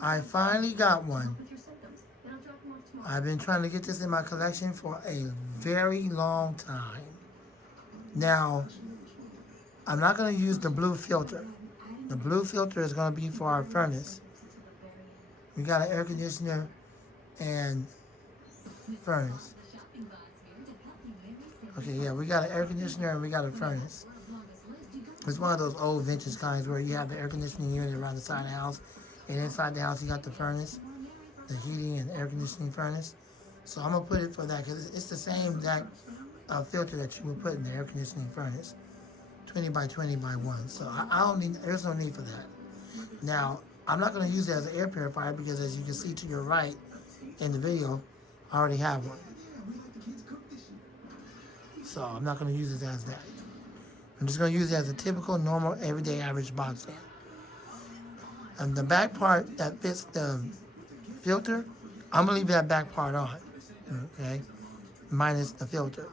I finally got one. I've been trying to get this in my collection for a very long time. Now, I'm not going to use the blue filter. The blue filter is going to be for our furnace. We got an air conditioner and furnace. Okay, yeah, we got an air conditioner and we got a furnace. It's one of those old vintage kinds where you have the air conditioning unit around the side of the house, and inside the house you got the furnace, the heating and air conditioning furnace. So I'm gonna put it for that because it's the same exact filter that you would put in the air conditioning furnace, 20 by 20 by 1. So I don't need. There's no need for that. Now I'm not gonna use it as an air purifier because as you can see to your right in the video, I already have one. So I'm not gonna use it as that. I'm just going to use it as a typical, normal, everyday, average box fan. And the back part that fits the filter, I'm going to leave that back part on, okay, minus the filter.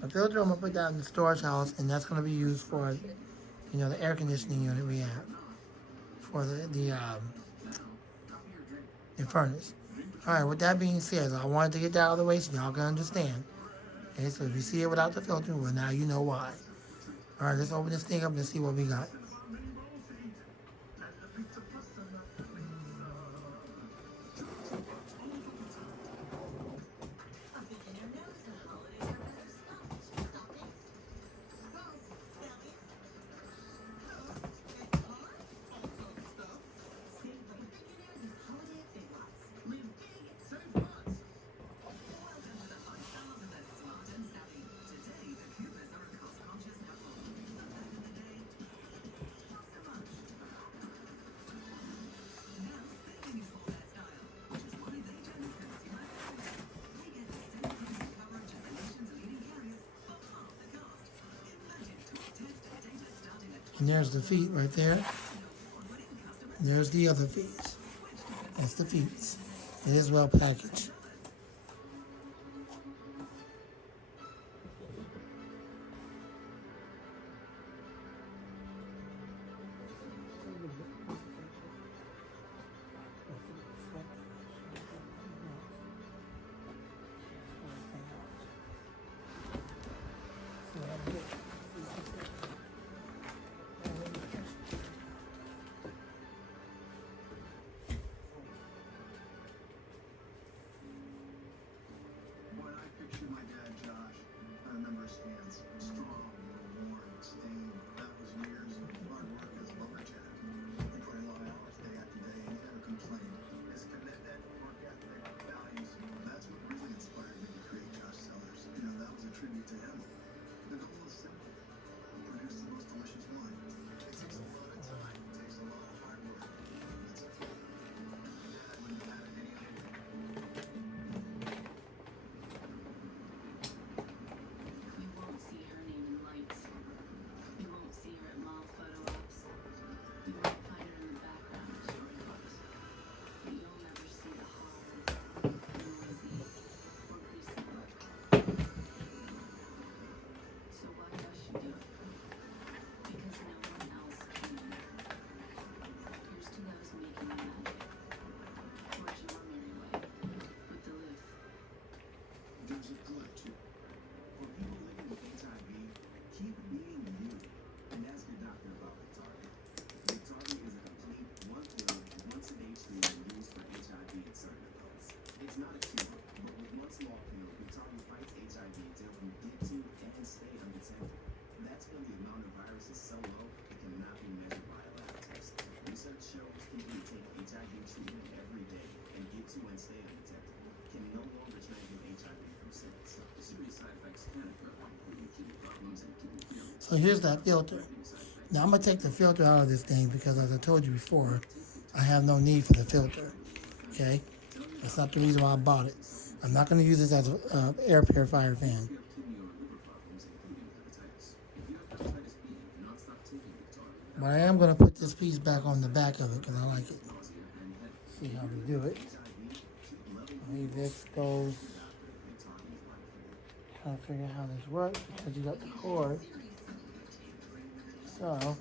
The filter, I'm going to put that in the storage house, and that's going to be used for, the air conditioning unit we have for the furnace. All right, with that being said, I wanted to get that out of the way so y'all can understand. Okay, so if you see it without the filter, well, now you know why. All right, let's open this thing up and see what we got. And there's the feet right there. And there's the other feet. That's the feet. It is well packaged. My dad, Josh, I remember his hands, strong, worn, stained. That was years of hard work as a lumberjack. He put in long hours day after day, and he never complained. His commitment, work ethic, values, that's what really inspired me to create Josh Cellars. That was a tribute to him. The goal is simple: produce the most delicious wine. It takes a lot of time, it takes a lot of hard work. That's it. Dad wouldn't have had it any other way. See her name in lights. You won't see her at mall photo ops. You won't find her in the background. But you'll never see the hard, noisy, or greasy work. So why does she do it? Because no one else can. Here's to those making the magic. Forge your merry way with the lift. There's a collection. For people living with HIV, keep being you and ask your doctor about Victoria. Victoria is a complete, one-pill, once-a-day treatment used for HIV in certain adults. It's not a cure, but with one small pill, Victoria fights HIV to help you get to and stay undetected. That's when the amount of virus is so low, it cannot be measured by a lab test. Research shows people who take HIV treatment every day and get to and stay undetected can no longer transmit HIV from sex. Serious side effects can occur, including kidney problems and kidney failure. So here's that filter. Now I'm going to take the filter out of this thing because as I told you before, I have no need for the filter. Okay? That's not the reason why I bought it. I'm not going to use this as an air purifier fan. But I am going to put this piece back on the back of it because I like it. See how we do it. Maybe this goes. Trying to figure out how this works because you got the cord. So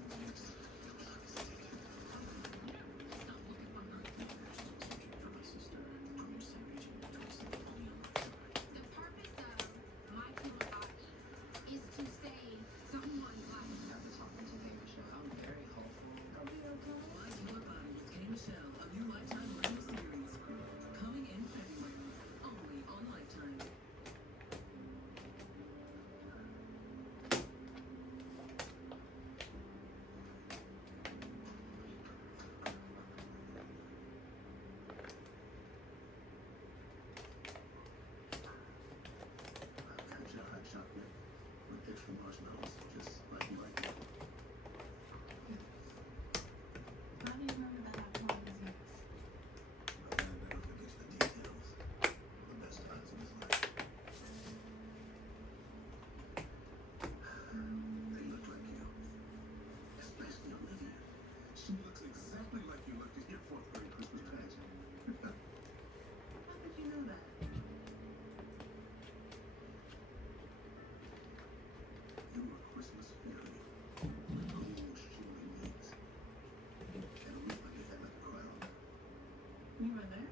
You were there?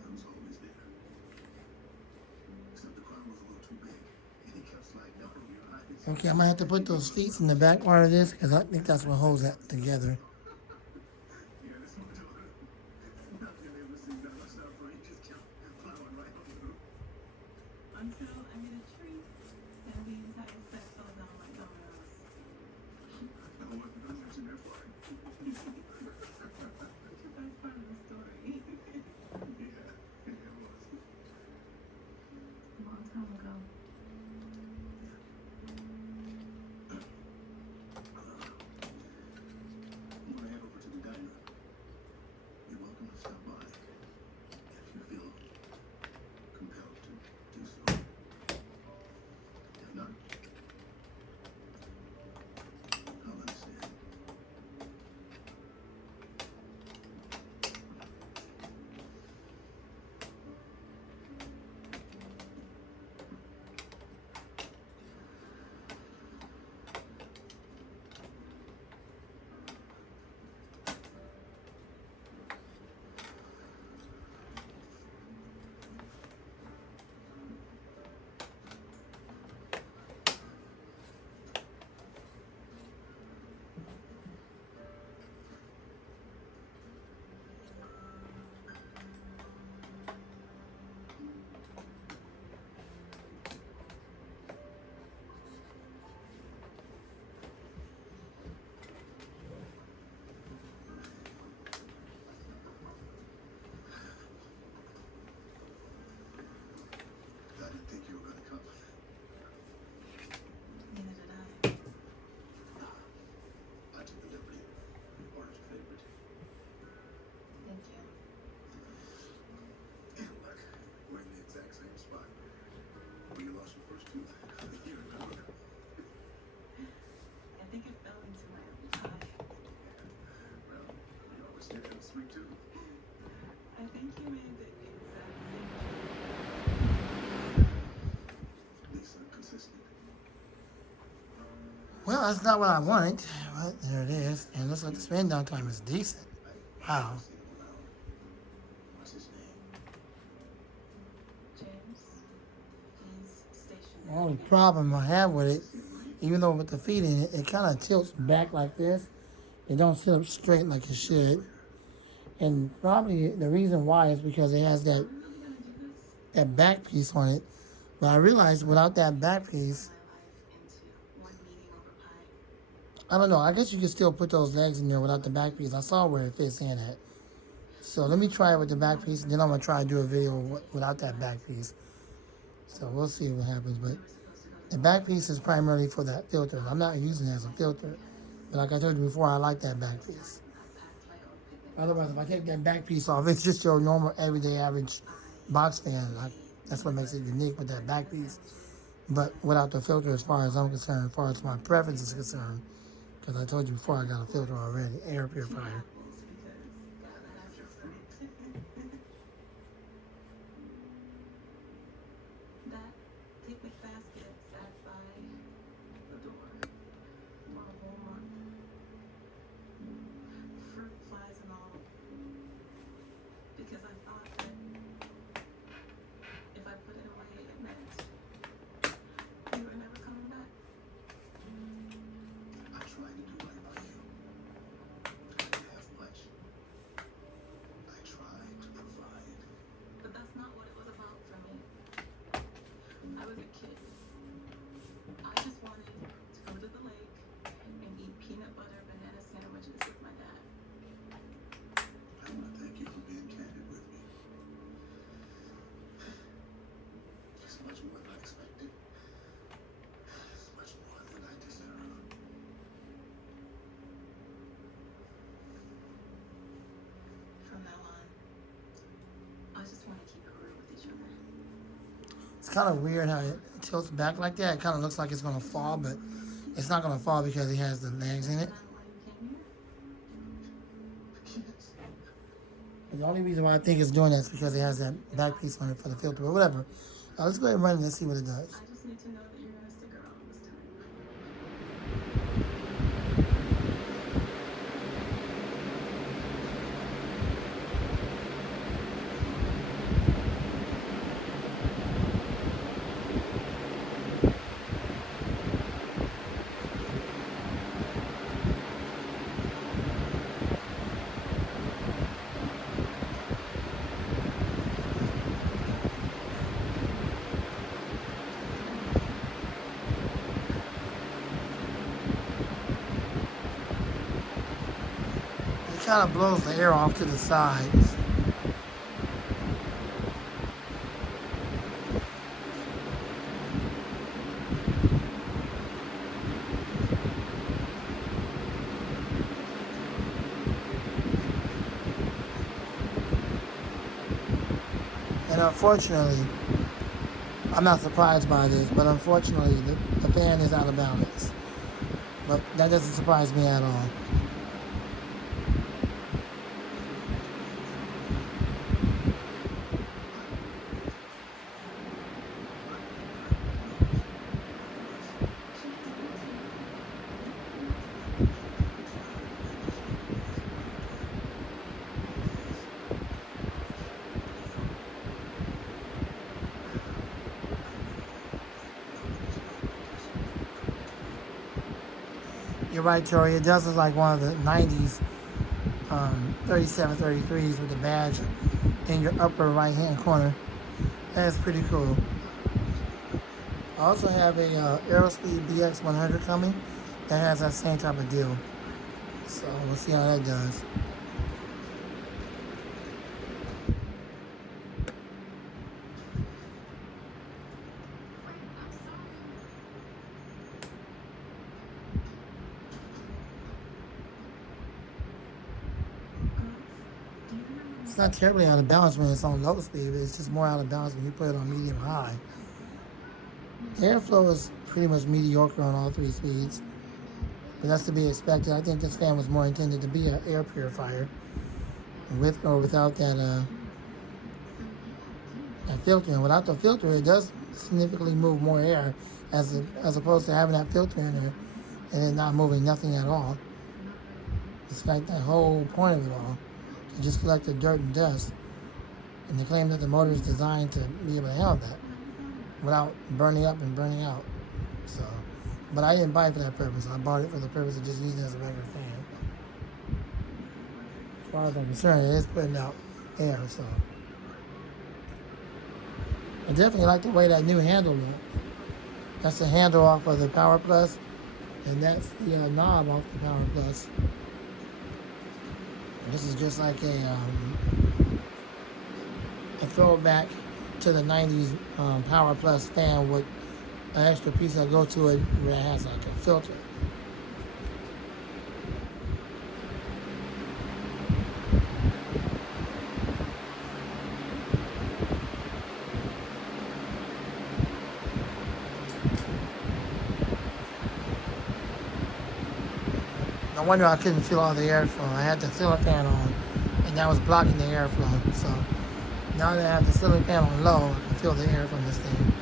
I was always there. Except the crowd was a little too big, and he kept sliding down from your eyes. Okay, I'm gonna have to put those feet in the back part of this because I think that's what holds that together. Yeah, that's my daughter. Not being able to see that much stuff, right? He just kept plowing right on through. Until I made a tree and the entire set fell down like dominoes. I wasn't gonna mention that part. That's part of the story. Yeah, it was. A long time ago. I'm gonna head over to the diner. You're welcome to stop by if you feel compelled to do so. If not, I'll understand. I didn't think you were gonna come. Neither did I. I took the liberty. Ordered your favorite. Thank you. And look, we're in the exact same spot where you lost your first tooth a year ago. I think it fell into my eye. Well, you always did have a sweet tooth. I think you made the exact same. Lisa, consistent. Well, that's not what I wanted, but there it is. And looks like the spin down time is decent. Wow. See him around. What's his name? James. He's stationary. The only problem I have with it, even though with the feet in it, it kind of tilts back like this. It don't sit up straight like it should. And probably the reason why is because it has that Are we really gonna do this? that back piece on it. But I realized without that back piece, My life into one meeting over pie. I don't know. I guess you could still put those legs in there without the back piece. I saw where it fits in at. So let me try it with the back piece, and then I'm going to try to do a video without that back piece. So we'll see what happens. But the back piece is primarily for that filter. I'm not using it as a filter. But like I told you before, I like that back piece. Otherwise, if I take that back piece off, it's just your normal, everyday, average box fan. That's what makes it unique with that back piece. But without the filter, as far as I'm concerned, as far as my preference is concerned, because I told you before I got a filter already, air purifier. That picnic basket sat by the door for a whole month. Fruit flies and all. Because I thought that if I put it away, it meant you were never coming back. I tried to do right by you. I didn't have much. I tried to provide. But that's not what it was about for me. I was a kid. I just wanted to go to the lake and eat peanut butter banana sandwiches with my dad. I want to thank you for being candid with me. It's much more than I expected. It's much more than I deserve. From now on, I just want to keep it real with each other. It's kind of weird how it tilts back like that. It kind of looks like it's going to fall, but it's not going to fall because it has the legs in it. Is that why you came here? Yes. And the only reason why I think it's doing that is because it has that back piece on it for the filter, but whatever. Let's go ahead and run it and see what it does. I just need to know that you're going to stick around this time. kind of blows the air off to the sides. And unfortunately, I'm not surprised by this, but unfortunately, the fan is out of balance. But that doesn't surprise me at all. You're right, Tori. It does look like one of the 90s 3733s with the badge in your upper right-hand corner. That's pretty cool. I also have a Aerospeed BX100 coming that has that same type of deal. So we'll see how that does. It's not terribly out of balance when it's on low speed, but it's just more out of balance when you put it on medium high. Airflow is pretty much mediocre on all three speeds, but that's to be expected. I think this fan was more intended to be an air purifier, with or without that filter. And without the filter, it does significantly move more air, as opposed to having that filter in there and it not moving nothing at all. It's like the whole point of it all. To just collect the dirt and dust. And they claim that the motor is designed to be able to handle that without burning up and burning out. So, but I didn't buy it for that purpose. I bought it for the purpose of just using it as a regular fan. As far as I'm concerned, it is putting out air, so. I definitely like the way that new handle looks. That's the handle off of the Power Plus, and that's the knob off the Power Plus. This is just like a throwback to the 90s Power Plus fan with an extra piece that goes to it where it has like a filter. No wonder I couldn't feel all the airflow. I had the ceiling fan on, and that was blocking the airflow. So now that I have the ceiling fan on low, I can feel the air from this thing.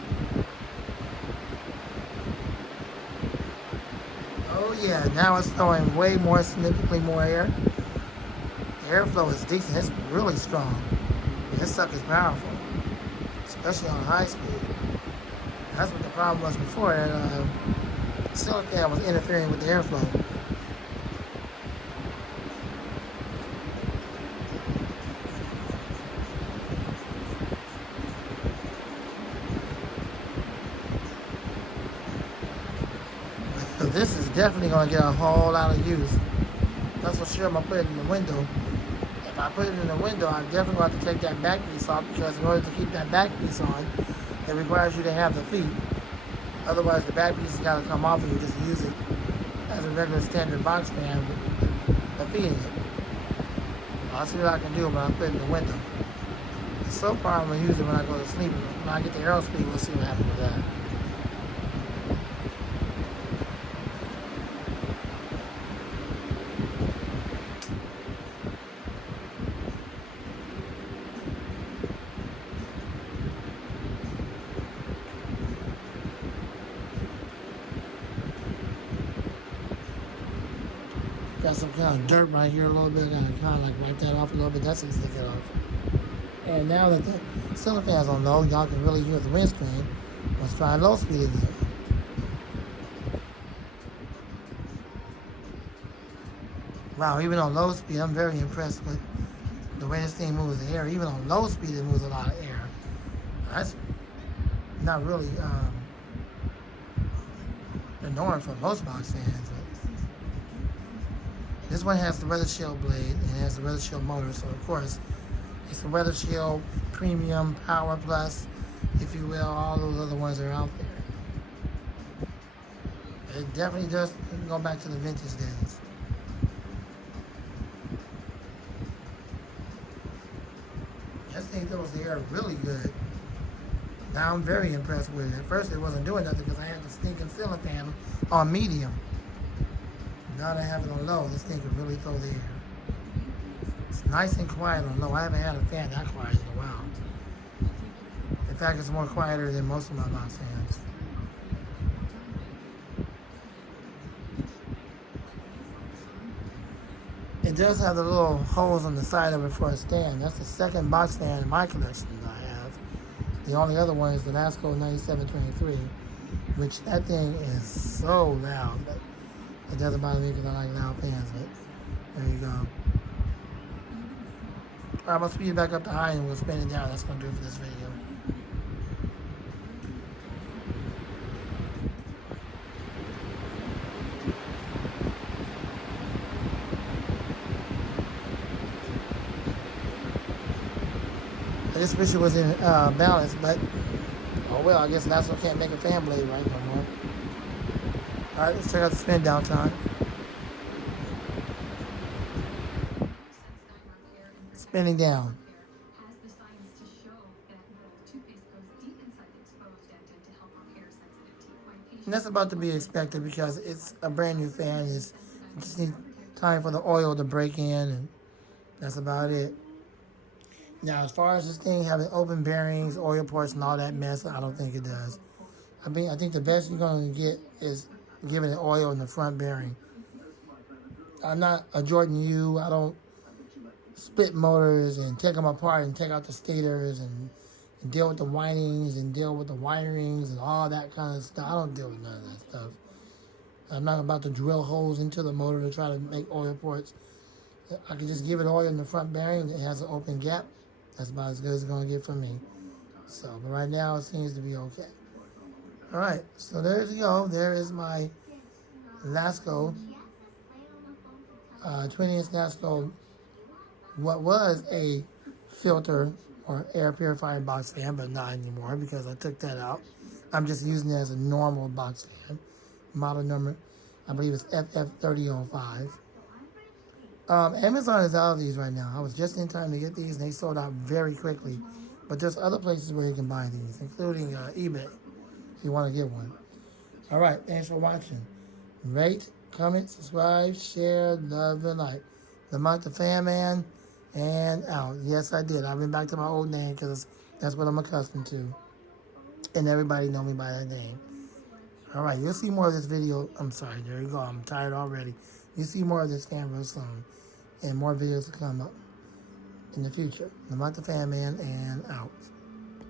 Oh yeah, now it's throwing way more, significantly more air. The airflow is decent. It's really strong. This sucker's powerful, especially on high speed. That's what the problem was before. The ceiling fan was interfering with the airflow. So this is definitely going to get a whole lot of use. That's for sure. I'm going to put it in the window. If I put it in the window, I'm definitely going to have to take that back piece off, because in order to keep that back piece on, it requires you to have the feet. Otherwise, the back piece has got to come off and you just use it as a regular standard box fan with the feet in it. I'll see what I can do when I put it in the window. So far, I'm going to use it when I go to sleep. When I get the Aerospeed, we'll see what happens with that. Got some kind of dirt right here a little bit. I gotta kind of like wipe that off a little bit. That's easy to get off. And now that the ceiling fan's on low, y'all can really hear the windscreen. Let's try low speed again. Wow, even on low speed, I'm very impressed with the way this thing moves the air. Even on low speed, it moves a lot of air. That's not really the norm for most box fans. This one has the Weather Shield blade and it has the Weather Shield motor, so of course it's the Weather Shield Premium Power Plus, if you will. All those other ones are out there. It definitely does go back to the vintage days. I think those the air really good. Now I'm very impressed with it. At first it wasn't doing nothing because I had the stinking ceiling fan on medium. Now that I have it on low, this thing can really throw the air. It's nice and quiet on low. I haven't had a fan that quiet in a while. In fact, it's more quieter than most of my box fans. It does have the little holes on the side of it for a stand. That's the second box fan in my collection that I have. The only other one is the Lasko 9723, which that thing is so loud. But it doesn't bother me because I like loud fans, but there you go. Alright, I'm going to speed it back up to high and we'll spin it down. That's going to do it for this video. This picture was in balance, but oh well, I guess Lasko can't make a fan blade right no more. Alright, let's check out the spin down time. Spinning down. And that's about to be expected because it's a brand new fan. It's just need time for the oil to break in, and that's about it. Now, as far as this thing having open bearings, oil ports, and all that mess, I don't think it does. I think the best you're going to get is giving it oil in the front bearing. I'm not a Jordan U. I don't split motors and take them apart and take out the stators and deal with the windings and deal with the wirings and all that kind of stuff. I don't deal with none of that stuff. I'm not about to drill holes into the motor to try to make oil ports. I can just give it oil in the front bearing. It has an open gap. That's about as good as it's going to get from me. So, but right now it seems to be okay. All right, so there you go. There is my Lasko, 20-inch Lasko, what was a filter or air purifier box fan, but not anymore because I took that out. I'm just using it as a normal box fan. Model number, I believe it's FF3005. Amazon is out of these right now. I was just in time to get these, and they sold out very quickly. But there's other places where you can buy these, including eBay, if you want to get one. All right, thanks for watching. Rate, comment, subscribe, share, love, and like. Lamont the Fan Man, and out. Yes, I did. I went back to my old name because that's what I'm accustomed to. And everybody know me by that name. All right, you'll see more of this video. I'm sorry, there you go. I'm tired already. You'll see more of this fan real soon. And more videos to come up in the future. Lamont the Fan Man, and out.